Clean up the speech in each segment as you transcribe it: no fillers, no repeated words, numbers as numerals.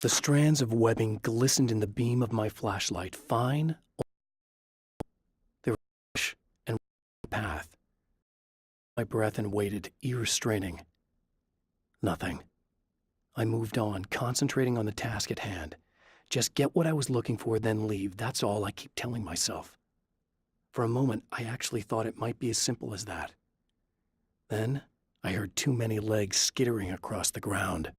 The strands of webbing glistened in the beam of my flashlight, fine. They were fresh and path. My breath and waited, ears straining. Nothing. I moved on, concentrating on the task at hand. Just get what I was looking for, then leave. That's all I keep telling myself. For a moment, I actually thought it might be as simple as that. Then, I heard too many legs skittering across the ground.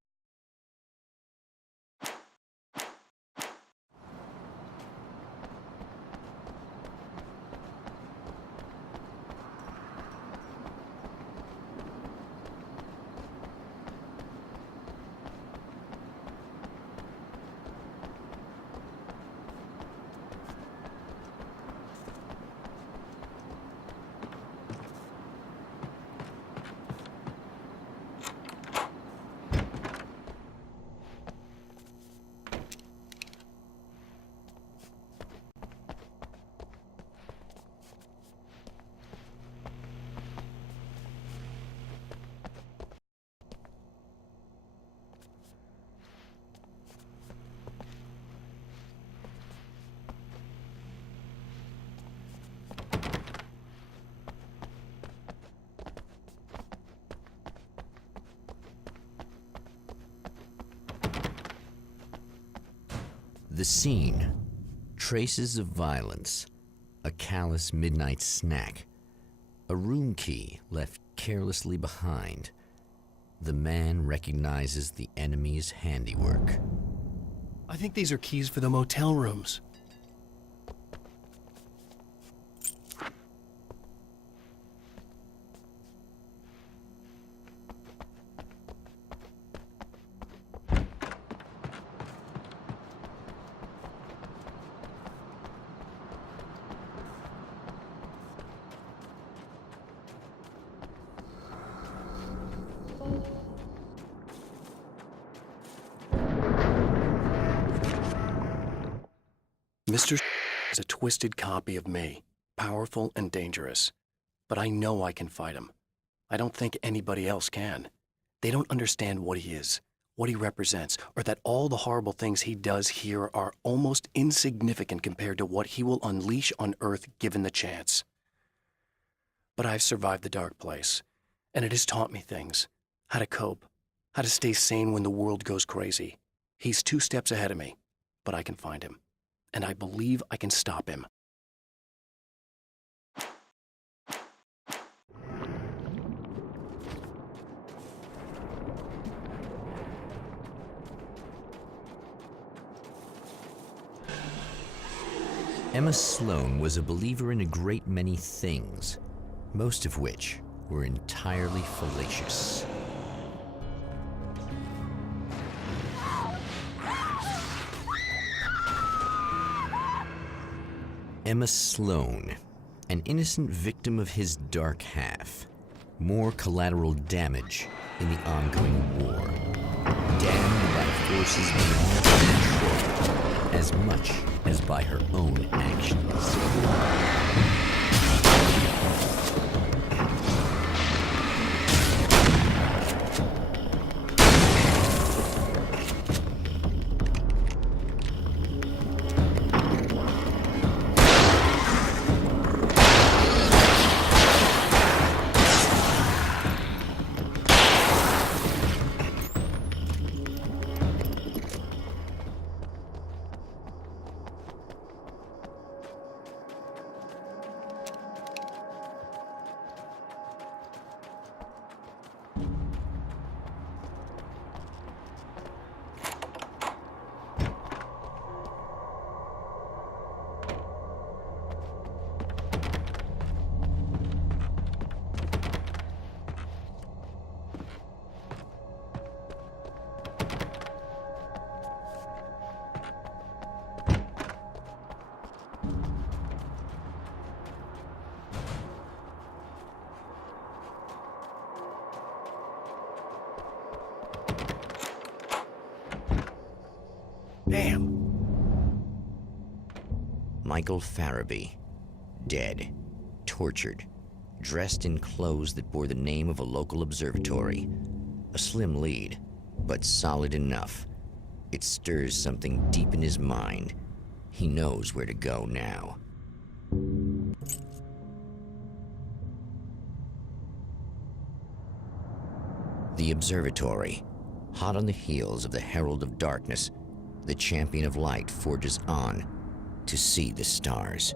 The scene. Traces of violence. A callous midnight snack. A room key left carelessly behind. The man recognizes the enemy's handiwork. I think these are keys for the motel rooms. Mr. is a twisted copy of me, powerful and dangerous. But I know I can fight him. I don't think anybody else can. They don't understand what he is, what he represents, or that all the horrible things he does here are almost insignificant compared to what he will unleash on Earth given the chance. But I've survived the dark place, and it has taught me things. How to cope, how to stay sane when the world goes crazy. He's 2 steps ahead of me, but I can find him. And I believe I can stop him. Emma Sloan was a believer in a great many things, most of which were entirely fallacious. Emma Sloan, an innocent victim of his dark half. More collateral damage in the ongoing war. Damned by forces beyond her control, as much as by her own actions. Damn. Michael Farabee, dead, tortured, dressed in clothes that bore the name of a local observatory. A slim lead, but solid enough. It stirs something deep in his mind. He knows where to go now. The observatory. Hot on the heels of the Herald of Darkness, the Champion of Light forges on to see the stars.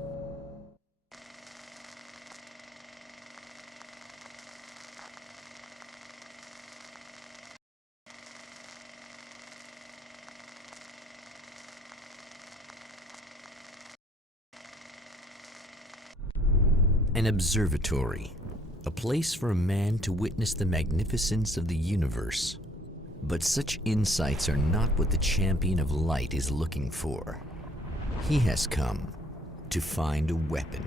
An observatory, a place for a man to witness the magnificence of the universe. But such insights are not what the Champion of Light is looking for. He has come to find a weapon.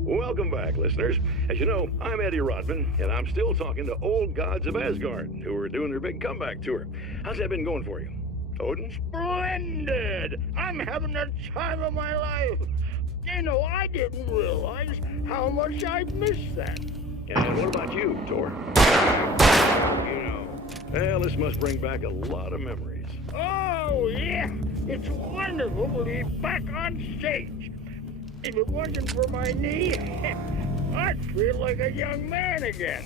Welcome back, listeners. As you know, I'm Eddie Rodman, and I'm still talking to old gods of Asgard, who are doing their big comeback tour. How's that been going for you? Odin? Splendid! I'm having the time of my life. You know, I didn't realize how much I'd missed that. And what about you, Thor? You know, well, this must bring back a lot of memories. Oh, yeah. It's wonderful to be back on stage. If it wasn't for my knee, I'd feel like a young man again.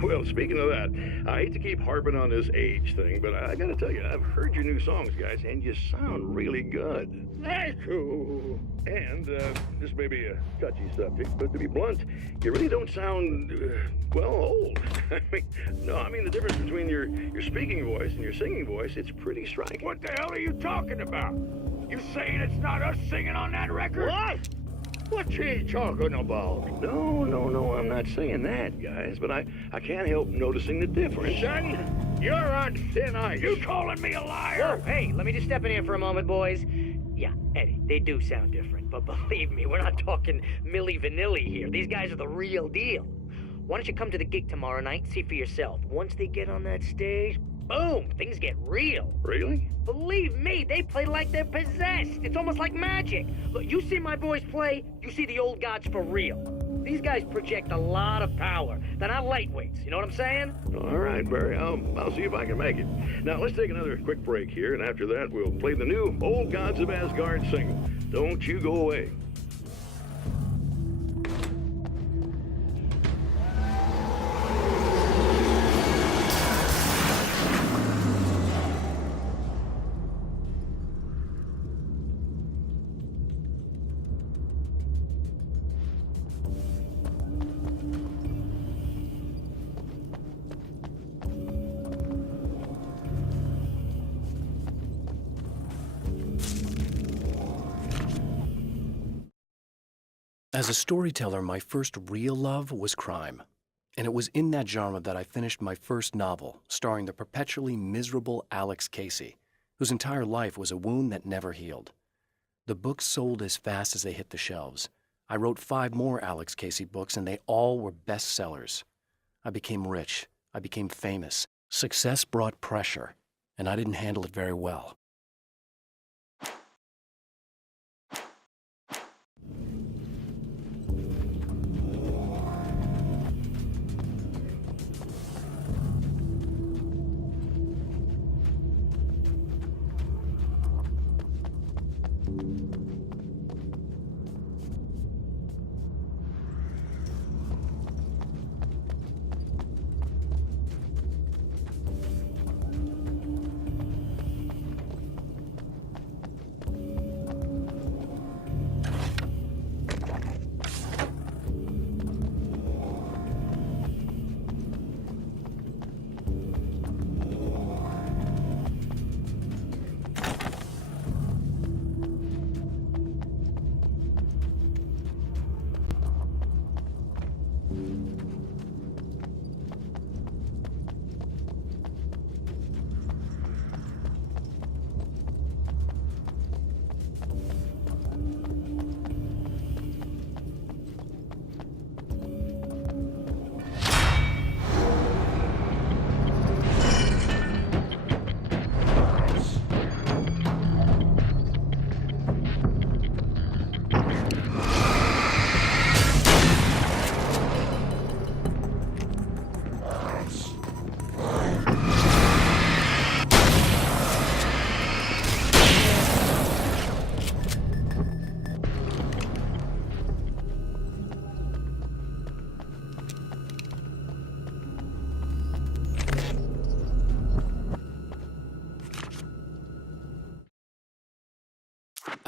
Well, speaking of that, I hate to keep harping on this age thing, but I gotta tell you, I've heard your new songs, guys, and you sound really good. Thank you. And this may be a touchy subject, but to be blunt, you really don't sound, well, old. I mean the difference between your speaking voice and your singing voice, it's pretty striking. What the hell are you talking about? You saying it's not us singing on that record? What? What's he talking about? No, I'm not saying that, guys, but I can't help noticing the difference. Son, you're on thin ice. You calling me a liar? Whoa, hey, let me just step in here for a moment, boys. Yeah, Eddie, they do sound different, but believe me, we're not talking Milli Vanilli here. These guys are the real deal. Why don't you come to the gig tomorrow night and see for yourself? Once they get on that stage, boom, things get real. Really? Believe me, they play like they're possessed. It's almost like magic. Look, you see my boys play, you see the old gods for real. These guys project a lot of power. They're not lightweights, you know what I'm saying? All right, Barry, I'll see if I can make it. Now, let's take another quick break here, and after that, we'll play the new Old Gods of Asgard single. Don't you go away. As a storyteller, my first real love was crime. And it was in that genre that I finished my first novel, starring the perpetually miserable Alex Casey, whose entire life was a wound that never healed. The books sold as fast as they hit the shelves. I wrote 5 more Alex Casey books, and they all were bestsellers. I became rich. I became famous. Success brought pressure, and I didn't handle it very well.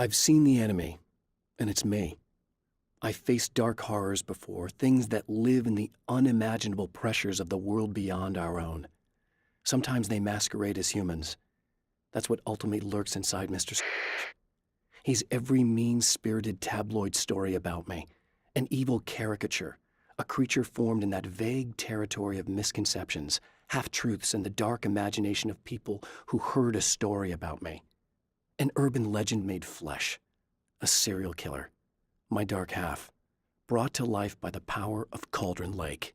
I've seen the enemy, and it's me. I've faced dark horrors before, things that live in the unimaginable pressures of the world beyond our own. Sometimes they masquerade as humans. That's what ultimately lurks inside Mr. Scrooge. He's every mean-spirited tabloid story about me, an evil caricature, a creature formed in that vague territory of misconceptions, half-truths, and the dark imagination of people who heard a story about me. An urban legend made flesh, a serial killer, my dark half, brought to life by the power of Cauldron Lake.